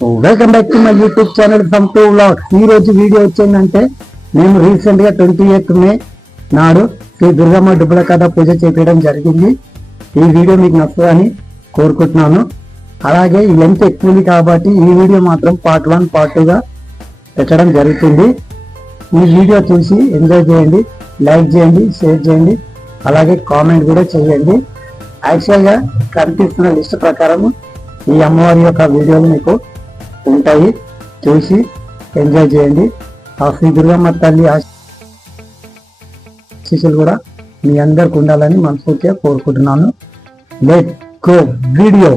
Welcome back to my YouTube channel from two vlogs. ఈ రోజు video వచ్చిందంటే మేము రీసెంట్ గా 28 మే నాడు శ్రీ దుర్గమ్మ డుబ్బల కథ పూజ చేపించడం జరిగింది. ఈ వీడియో మీకు నచ్చుదని కోరుకుంటున్నాను. అలాగే ఈ లెంత్ ఎక్కువ ఉంది కాబట్టి ఈ వీడియో మాత్రం పార్ట్ 1 పార్ట్ 2 గా పెట్టడం జరుగుతుంది. ఈ వీడియో చూసి ఎంజాయ్ చేయండి, లైక్ చేయండి, షేర్ చేయండి, అలాగే కామెంట్ కూడా చేయండి. యాక్చువల్ గా కనిపిస్తున్న లిస్ట్ ప్రకారం ఈ అమ్మవారి యొక్క వీడియోలు మీకు ఉంటాయి, చూసి ఎంజాయ్ చేయండి. ఆ శ్రీ దుర్గమ్మ తల్లి ఆశీస్సులు కూడా మీ అందరికి ఉండాలని మనస్ఫూర్తిగా కోరుకుంటున్నాను. Let's go video.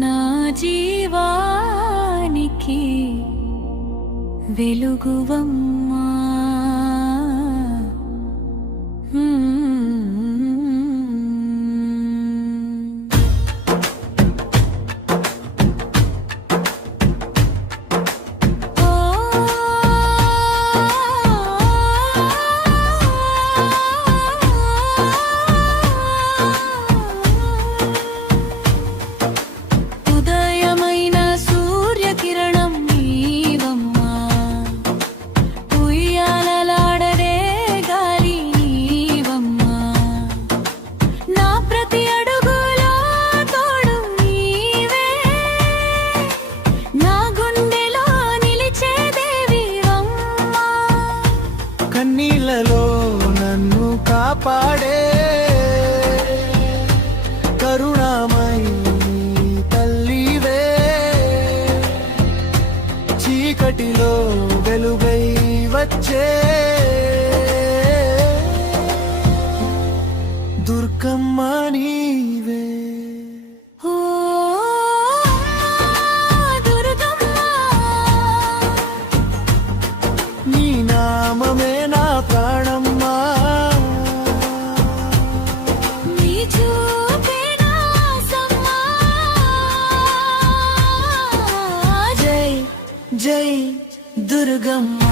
నా జీవానికి వెలుగువమ్మా. కన్నీళ్ళలో నన్ను కాపాడే కరుణామయి తల్లివే, చీకటిలో వెలుగై వచ్చే దుర్గమ్మ నీవే. నీ నామమే నా ప్రాణమ్మా, నీ చూపే నా సమ్మా. జై జై దుర్గమ్మ.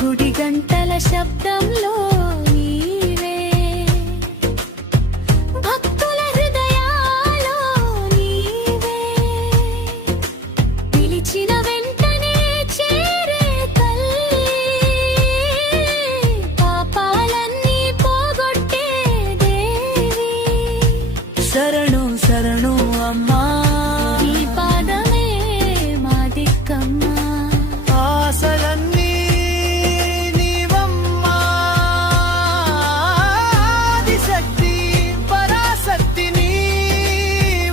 గుడి గంటల శబ్దంలో నీవే, భక్తుల హృదయాలో నీవే, పిలిచిన వెంటనే చేరే తల్లి, పాపాలన్నీ పోగొట్టే దేవి. శరణు శరణు అమ్మా, నీ పాదమే మా దిక్కమ్మా. ఆశలన్నీ నీవమ్మా, ఆదిశక్తి పరాశక్తి నీవమ్మా.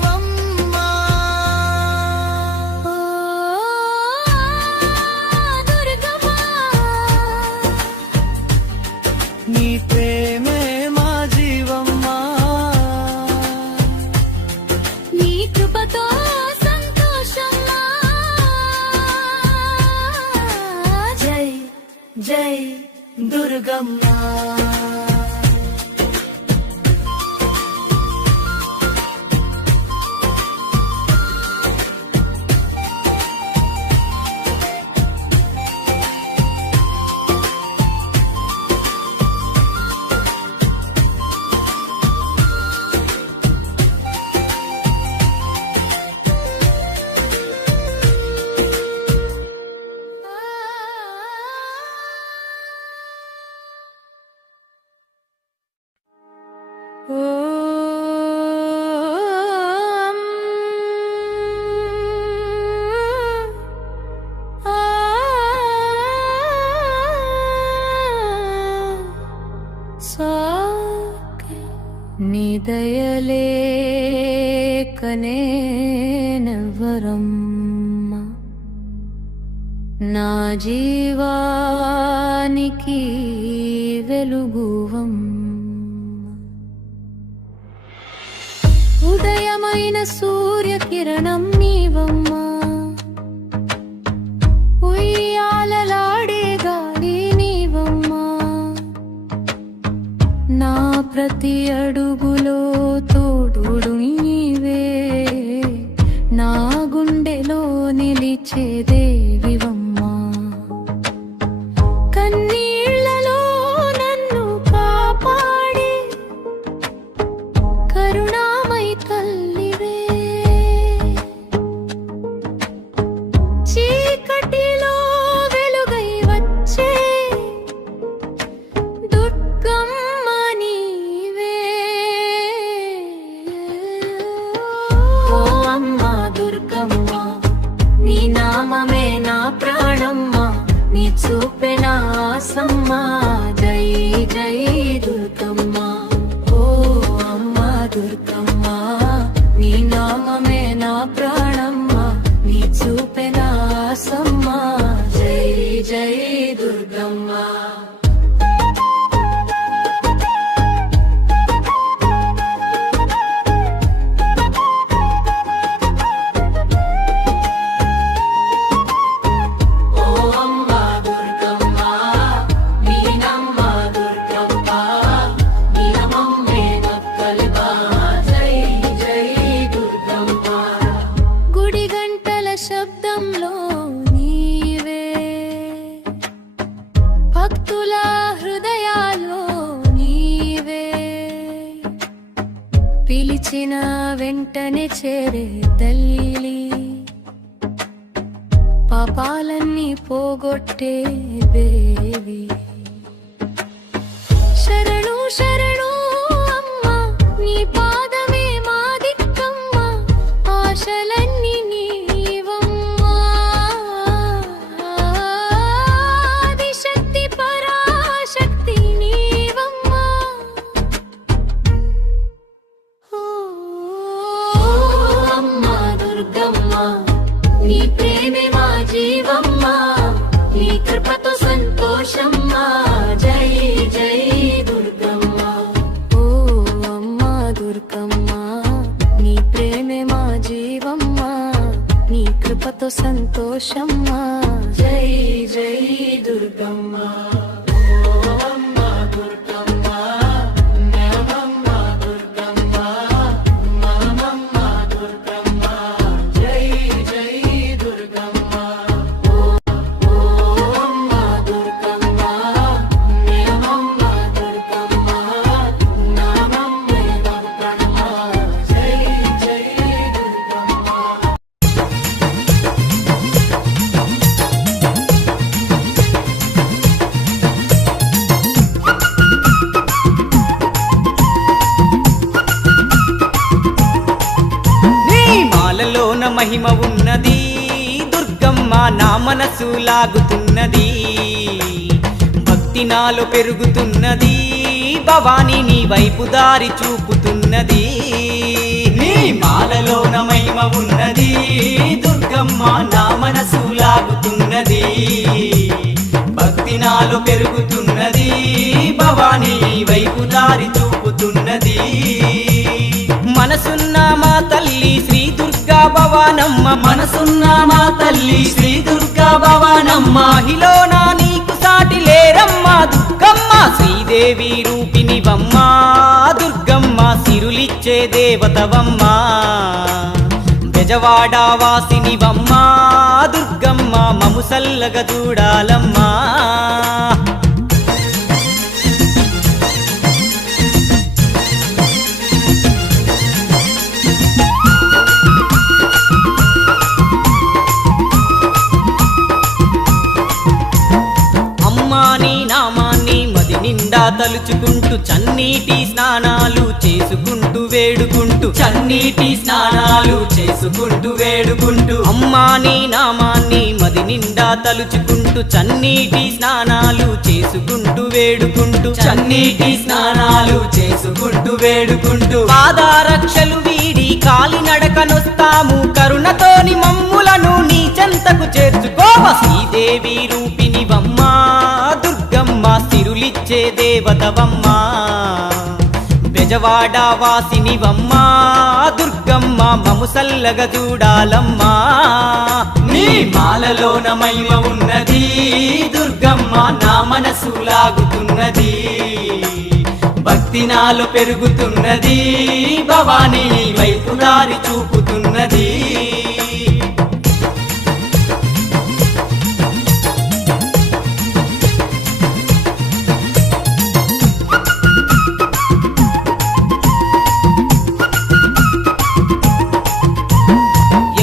ఓ దుర్గమ్మ, నీ ప్రేమే మా జీవమ్మా, నీ కృపతో సంతోషమ్మా. జై జై దుర్గమ్మ. దయలేకనే నవరమ్మ నా జీవానికి వెలుగువమ్మ ఉదయమైన సూర్యకిరణం నీవమ్మా ఉయ్యాలలాడే గాలి నీవమ్మా నా ప్రతి అడుగులో తోడుడు నీవే నా గుండెలో నిలిచే దేవివమ్మా కన్నీళ్లలో నన్ను కాపాడి కరుణామై తల్లివే చీకటిలో వెలుగై వచ్చే దుర్గమ్మ నీవే ఓ అమ్మ దుర్గమ్మ నీ నామమే నా ప్రాణమ్మ నీ చూపే నా ఆసమ్మ జై జై దుర్గమ్మ ఓ అమ్మ దుర్గమ్మ నీ నామమే నా ప్రాణమ్మ నీ చూపే నా ఆసమ్మ జై జై దుర్గమ్మ గుడి గంటల శబ్దంలో నీవే భక్తుల హృదయాల్లో నీవే పిలిచిన వెంటనే చేరే తల్లి పాపాలన్నీ పోగొట్టే దేవి శరణు శరణు అమ్మ నీ పాదమే మా దిక్కమ్మ ఆశలన్నీ నీవమ్మా ఆదిశక్తి పరాశక్తి నీవమ్మా ఓ అమ్మ దుర్గమ్మ నీ ప్రేమే మా జీవమ్మ నీ కృపతో సంతోషమ్మ జై జై దుర్గమ్మ ఓ అమ్మ దుర్గమ్మ నీ ప్రేమే మా జీవమ్మ నీ కృపతో సంతోషమ్మ జై జై దుర్గమ్మ మహిమ ఉన్నది దుర్గమ్మ నా మనసు లాగుతున్నది భక్తి నాలో పెరుగుతున్నది భవాని నీ వైపు దారి చూపుతున్నది నీ మాలలోన మహిమ ఉన్నది దుర్గమ్మ నా మనసు లాగుతున్నది భక్తి నాలో పెరుగుతున్నది భవాని నీ వైపు దారి చూపుతున్నది మనసున్న మా తల్లి శ్రీ దుర్గా భవానమ్మ మనసున్న మా తల్లి శ్రీ దుర్గా భవానమ్మ మహిళన నీకు సాటి లేరమ్మ దుర్గమ్మ శ్రీదేవి రూపినివమ్మ దుర్గమ్మ సిరులిచ్చే దేవతవమ్మ బెజవాడ వాసినివమ్మ దుర్గమ్మ మము సల్లగా చూడాలమ్మా నిండా తలుచుకుంటూ చన్నీటి స్నానాలు చేసుకుంటూ వేడుకుంటూ చన్నీటి స్నానాలు చేసుకుంటూ వేడుకుంటూ అమ్మా నీ నామాన్ని మది నిండా తలుచుకుంటూ చన్నీటి స్నానాలు చేసుకుంటూ వేడుకుంటూ చన్నీటి స్నానాలు చేసుకుంటూ వేడుకుంటూ పాదారక్షలు వీడి కాలినడకనొస్తాము కరుణతోని మమ్ములను నీ చెంతకు చేర్చుకోవ శ్రీదేవి రూపిణివమ్మా దుర్గమ్మ సిరులిచ్చే దేవతవమ్మా బెజవాడ వాసినివమ్మా దుర్గమ్మ మము సల్లగ చూడాలమ్మా నీ మాలలోన మహిమ ఉన్నది దుర్గమ్మ నా మనసు లాగుతున్నది భక్తి నాలో పెరుగుతున్నది భవానీ నీ వైపు దారి చూపుతున్నది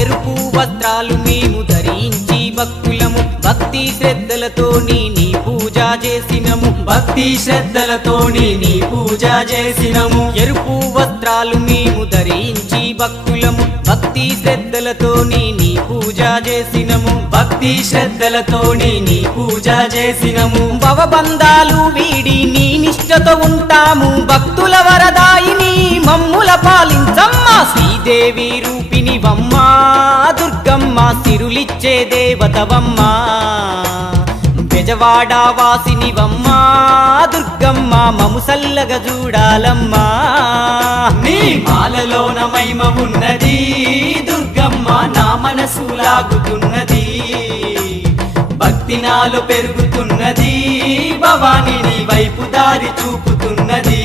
ఎరుపు వస్త్రాలు మేము ధరించి భక్తులము భక్తి శ్రద్ధలతోని నీ పూజ చేసినము భక్తి శ్రద్ధలతోని నీ పూజ చేసినము ఎరుపు వస్త్రాలు మేము ధరించి భక్తులము భక్తి శ్రద్ధలతోని నీ పూజ చేసినము భక్తి శ్రద్ధలతోని నీ పూజ చేసినము భవబంధాలు వీడి నీ నిష్టతో ఉంటాము భక్తుల వరదాయిని మమ్ముల పాలించమ్మా శ్రీదేవి రూపిణివమ్మా దుర్గమ్మ సిరులిచ్చే దేవతవమ్మా బెజవాడ వాసినివమ్మా దుర్గమ్మ మము సల్లగ చూడాలమ్మా నీ మాలలోన మహిమ ఉన్నది దుర్గమ్మ నా మనసు లాగుతున్నది భక్తి నాలో పెరుగుతున్నది భవానీ నీ వైపు దారి చూపుతున్నది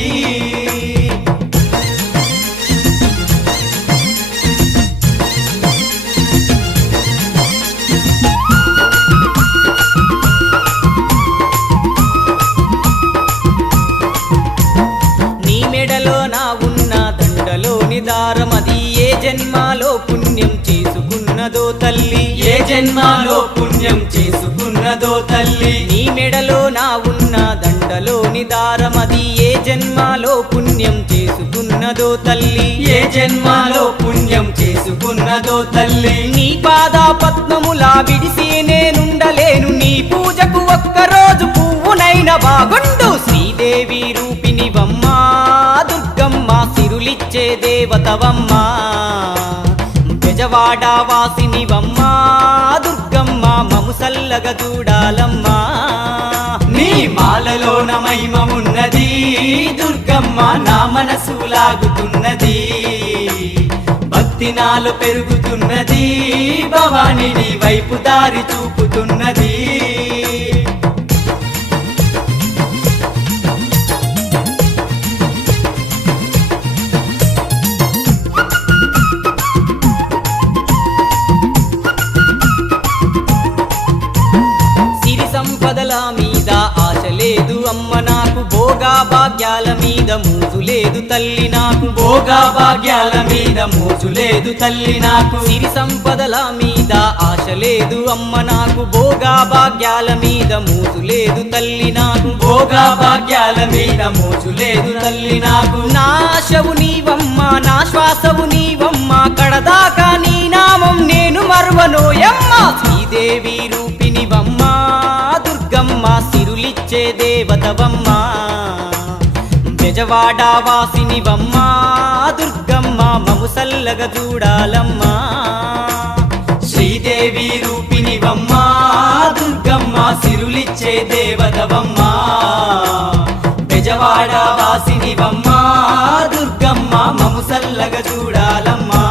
దారమది ఏ జన్మాలో పుణ్యం చేసుకున్నదో తల్లి ఏ జన్మాలో పుణ్యం చేసుకున్నదో తల్లి నీ మెడలో నా ఉన్న దండలోని దారమది ఏ జన్మాలో పుణ్యం చేసుకున్నదో తల్లి ఏ జన్మాలో పుణ్యం చేసుకున్నదో తల్లి నీ పాదా పద్మములా విడిసి నేనుండలేను నీ పూజకు ఒక్కరోజు పువ్వునైన బాగుండు శ్రీదేవి రూపిణివమ్మా దుర్గమ్మ సిరులిచ్చే దేవతవమ్మా బెజవాడ వాసినివమ్మా దుర్గమ్మ మము సల్లగ చూడాలమ్మా నీ మాలలోన మహిమ ఉన్నది దుర్గమ్మ నా మనసు లాగుతున్నది భక్తి నాలో పెరుగుతున్నది భవానీ నీ వైపు దారి చూపుతున్నది సంపదల మీద ఆశ లేదు అమ్మ నాకు భోగా భాగ్యాల మీద మోజు లేదు తల్లి నాకు భోగా భాగ్యాల మీద మోజు లేదు తల్లి నాకు సిరి సంపదల మీద ఆశ లేదు అమ్మ నాకు భోగా భాగ్యాల మీద మోజు లేదు తల్లి నాకు భోగా భాగ్యాల మీద మోజు లేదు తల్లి నాకు నా ఆశవు నీవమ్మ నా శ్వాసవు నీవమ్మ కడదాకా నీ నామం నేను మరువనోయమ్మ శ్రీదేవి రూపిణివమ్మా దుర్గమ్మ సిరులిచ్చే దేవతవమ్మా బెజవాడ వాసినివమ్మా దుర్గమ్మ మము సల్లగ చూడాలమ్మా శ్రీదేవి రూపిణివమ్మా దుర్గమ్మ సిరులిచ్చే దేవతవమ్మా బెజవాడ వాసినివమ్మా దుర్గమ్మ మము సల్లగ చూడాలమ్మా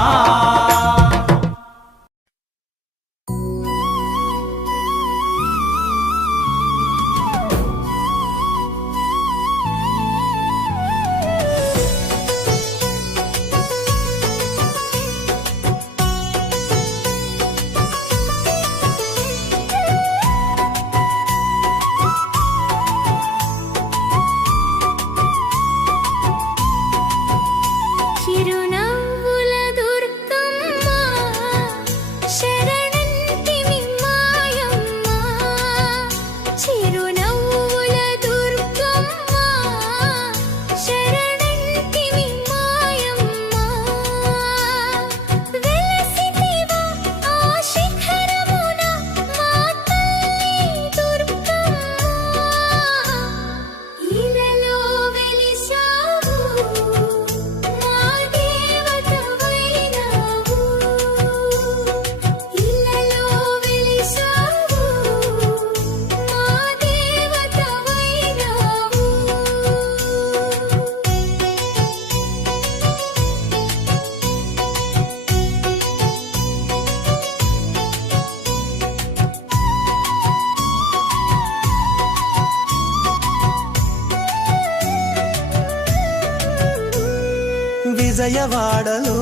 విజయవాడలో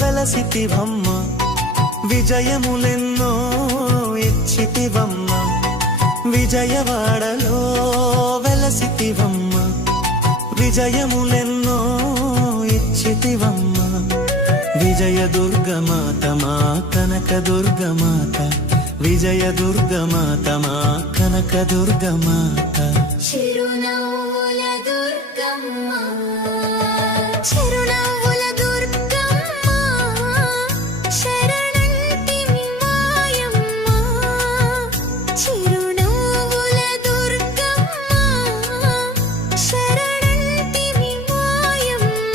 వెలసితివమ్మ విజయములెన్నో ఇచ్చితివమ్మ విజయవాడలో వెలసితివమ్మ విజయములెన్నో ఇచ్చితివమ్మ విజయ దుర్గమాత మా కనక దుర్గమాత విజయ దుర్గమాత మా కనక దుర్గమాత చిరునవ్వుల దుర్గమ్మ చిరునవ్వుల దుర్గమ్మ శరణంటివి మాయమ్మ చిరునవ్వుల దుర్గమ్మ శరణంటివి మాయమ్మ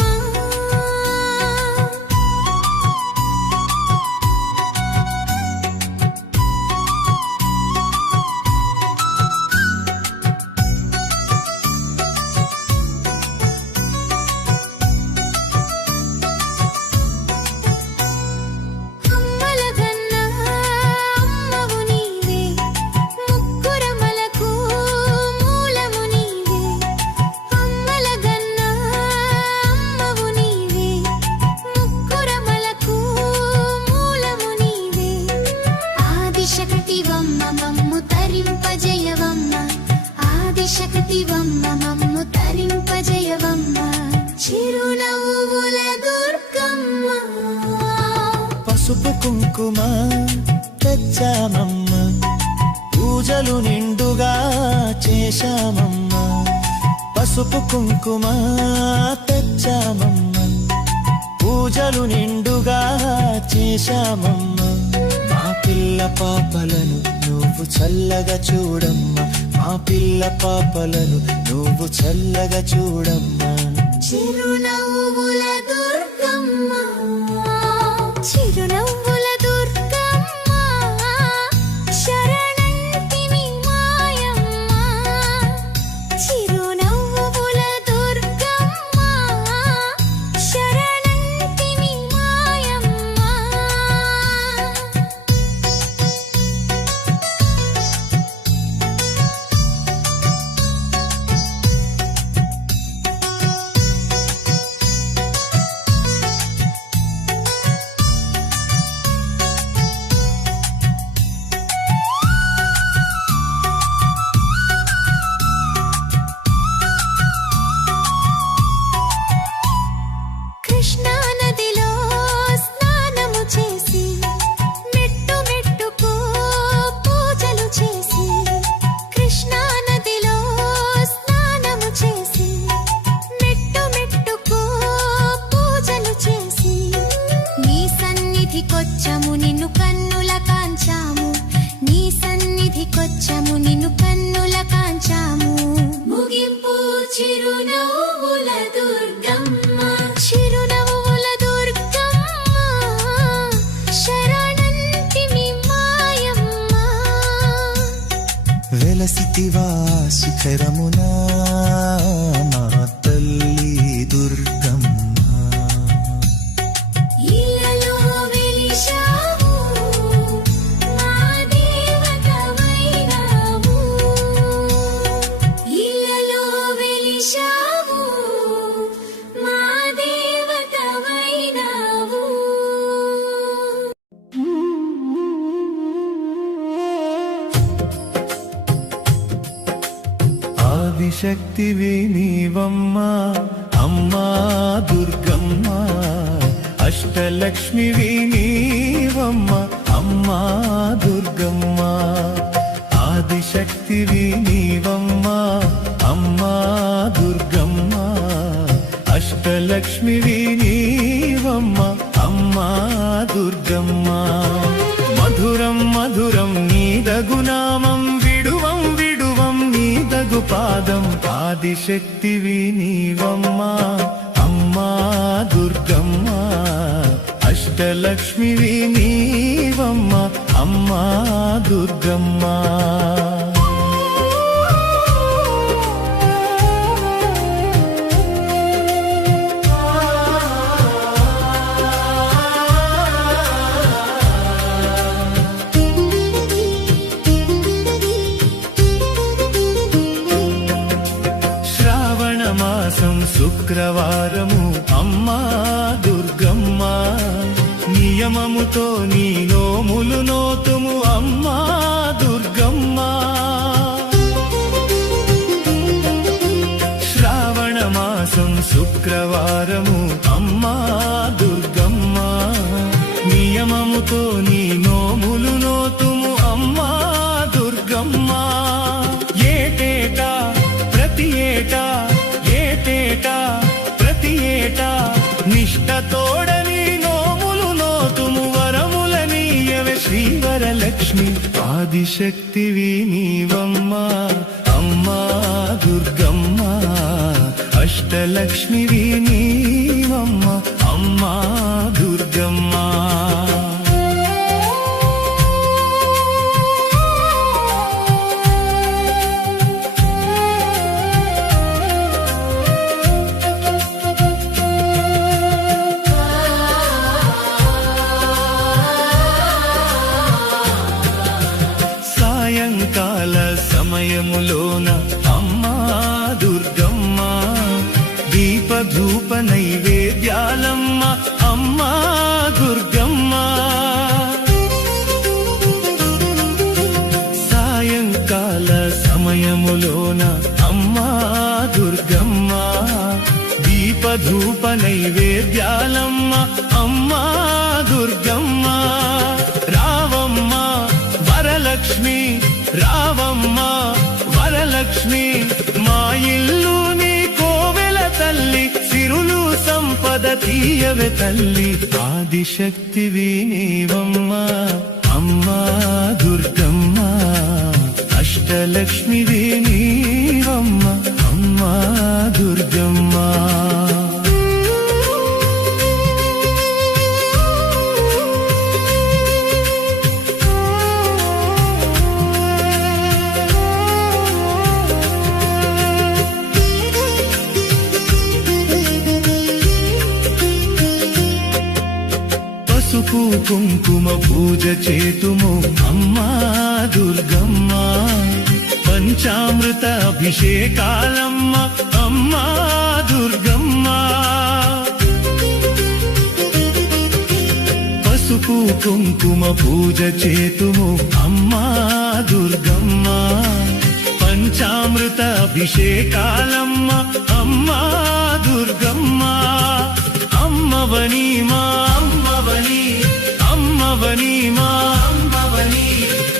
శక్తివమ్మ మమ్ము తరింపజయవమ్మ చిరునవ్వుల దుర్గమ్మ పసుపు కుంకుమ తెచ్చామమ్మ పూజలు నిండుగా చేశామమ్మ పసుపు కుంకుమ తెచ్చామమ్మ పూజలు నిండుగా చేశామమ్మ మా పిల్ల పాపలను నువ్వు చల్లగా చూడమ్మ మా పిల్ల పాపలను నువ్వు చల్లగా చూడమ్మా చిరునవ్వుల దుర్గమ్మ చిరునవ్వుల దుర్గమ్మ శరణంటివి మాయమ్మ చిరునవ్వుల దుర్గమ్మ శరణంటివి మాయమ్మ కృష్ణా నదిలో స్నానము చేసి మెట్టు మెట్టుకు పూజలు చేసి కృష్ణా నదిలో స్నానము చేసి మెట్టు మెట్టుకు పూజలు చేసి నీ సన్నిధికొచ్చము నిన్ను కన్నుల కాంచాము నీ సన్నిధికొచ్చము నిన్ను కన్నుల కాంచాము ముగింపు చిరునవ్వుల దుర్గమ్మ చిరునవ్వుల దుర్గమ్మ శరణంటివి మాయమ్మ వెలసితివా శిఖరమునా మా తల్లి దుర్గమ్మ ఇలలో వెలిశావు మా దేవతవైనావు ఇలలో వెలిశావు మా దేవతవైనావు ఆదిశక్తివి నీవమ్మ అమ్మా దుర్గమ్మ అష్టలక్ష్మివి నీవమ్మ అమ్మా దుర్గమ్మ ఆదిశక్తివి నీవమ్మ అమ్మా దుర్గమ్మ అష్టలక్ష్మివి నీవమ్మ అమ్మా దుర్గమ్మ మధురం మధురం నీదగునామం విడువం విడువం నీదగు పాదం ఆదిశక్తివి నీవమ్మ అమ్మా దుర్గమ్మ అష్టలక్ష్మివి నీవమ్మ అమ్మా దుర్గమ్మ శ్రావణ మాసం శుక్రవారము అమ్మా దుర్గమ్మ నియమముతో నీ నోములు నోతుము అమ్మా దుర్గమ్మ శ్రావణ మాసం శుక్రవారము అమ్మా దుర్గమ్మ నియమముతో నీ నోములు నోతుము అమ్మా దుర్గమ్మ ఏటేటా ప్రతి ఏటా ఏటేటా ప్రతి ఏటా నిష్టతోడని నోములు నోతుము వరములనీయవే శ్రీవరలక్ష్మి ఆదిశక్తివి నీవమ్మ అమ్మా దుర్గమ్మ అష్టలక్ష్మివి నీవమ్మ అమ్మా దుర్గమ్మ సాయంకాల సమయములోన అమ్మా దుర్గమ్మ దీపధూప నైవేద్యాలమ్మ అమ్మా దుర్గమ్మ సాయంకాల సమయములోన అమ్మా దుర్గమ్మ దీపధూప నైవేద్యాలమ్మ అమ్మా దుర్గమ్మ రావమ్మ వరలక్ష్మి రావమ్మ వరలక్ష్మి మా ఇల్లు నీ కోవెల తల్లి సిరులు సంపద తీయవే తల్లి ఆదిశక్తివి నీవమ్మ అమ్మా దుర్గమ్మ అష్టలక్ష్మివి నీవమ్మ అమ్మా దుర్గమ్మ పసుపు కుంకుమ పూజ చేతుము అమ్మా దుర్గమ్మ పంచామృత అభిషేకాలమ్మ అమ్మా దుర్గమ్మ పసుపు కుంకుమ పూజ చేతుము అమ్మా దుర్గమ్మ పంచామృత అభిషేకాలమ్మ అమ్మా దుర్గమ్మ అమ్మవని మా అమ్మవని అమ్మవని మా అమ్మవని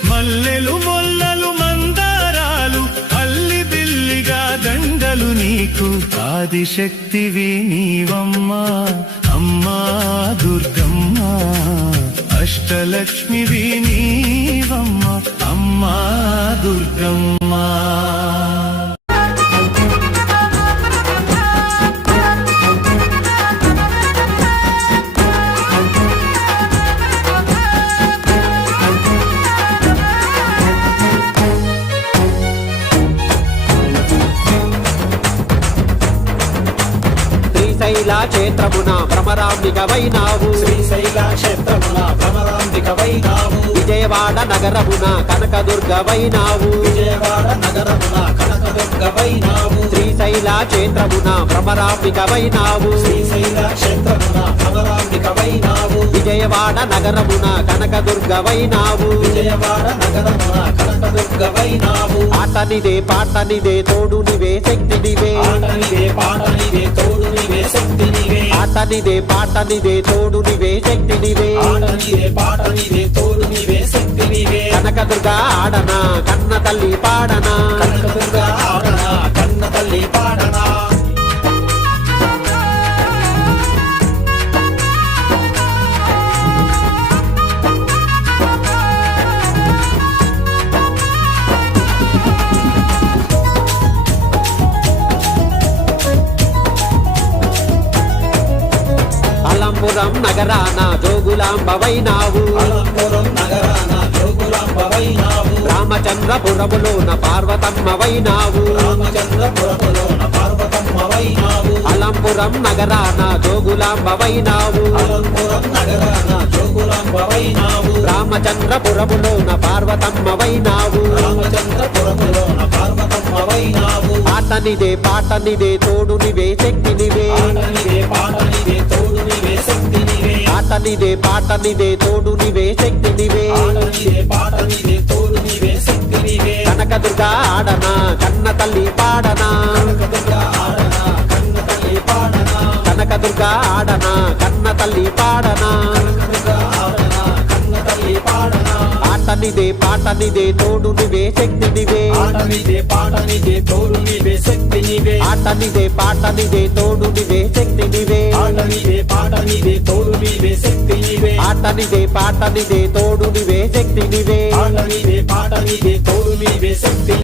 మల్లెలు మొల్లలు మందారాలు అల్లి బిల్లిగా దండలు నీకు ఆదిశక్తివి నీవమ్మ అమ్మా దుర్గమ్మ అష్టలక్ష్మివి నీవమ్మ అమ్మా దుర్గమ్మ శ్రీశైల క్షేత్రమున భ్రమరాంబికవైనావు శ్రీశైల క్షేత్రమున భ్రమరాంబికవైనావు విజయవాడ నగరమున కనకదుర్గవైనావు విజయవాడ నగరమున కనకదుర్గవైనావు శ్రీశైల క్షేత్రమున భ్రమరాంబికవైనావు శ్రీశైల క్షేత్రమున భ్రమరాంబికవైనావు విజయవాడ నగరమున కనకదుర్గవైనావు విజయవాడ నగరమున కనకదుర్గవైనావు ఆటనిదే పాటనిదే తోడు నివే శక్తి నివే ఆటనిదే పాటనిదే తోడు నివే శక్తి నివే ఆటనిదే పాటనిదే తోడు నివే శక్తి నివే ఆటనిదే పాటనిదే తోడు నివే శక్తి నివే కనకదుర్గ ఆడనా కన్న తల్లి పాడనా కనకదుర్గ ఆడనా కన్న తల్లి పాడనా అలంపురం నగరాన జోగులాంబవైనావు అలంపురం నగరాన జోగులాంబవైనావు రామచంద్రపురములోన పార్వతమ్మవైనావు రామచంద్రపురములోన పార్వతమ్మవైనావు అలంపురం నగరాన జోగులాంబవైనావు అలంపురం నగరాన జోగులాంబవైనావు రామచంద్రపురములోన పార్వతమ్మవైనావు రామచంద్రపురములోన పార్వతమ్మవైనావు ఆట నీదే పాట నీదే తోడు నీవే శక్తి నీవే ఆట నీదే పాట నీదే తోడు నీవే శక్తి నీవే ఆట నీదే పాట నీదే తోడు నీవే శక్తి నీవే ఆట నీదే పాట నీదే తోడు నీవే శక్తి నీవే కనకదుర్గ ఆడనా కన్న తల్లి పాడనా కనకదుర్గ ఆడనా కన్న తల్లి పాడనా కనకదుర్గ ఆడనా కన్న తల్లి పాడనా కనకదుర్గ ఆడనా కన్న తల్లి పాడనా ఆట నీదే పాట నీదే తోడు నీవే శక్తి నీవే ఆట నీదే పాట నీదే తోడు నీవే శక్తి నీవే ఆట నీదే పాట నీదే తోడు నీవే శక్తి నీవే ఆట నీదే పాట నీదే తోడు నీవే శక్తి నీవే ఆట నీదే పాట నీదే తోడు నీవే శక్తి నీవే ఆట నీదే పాట నీదే తోడు నీవే శక్తి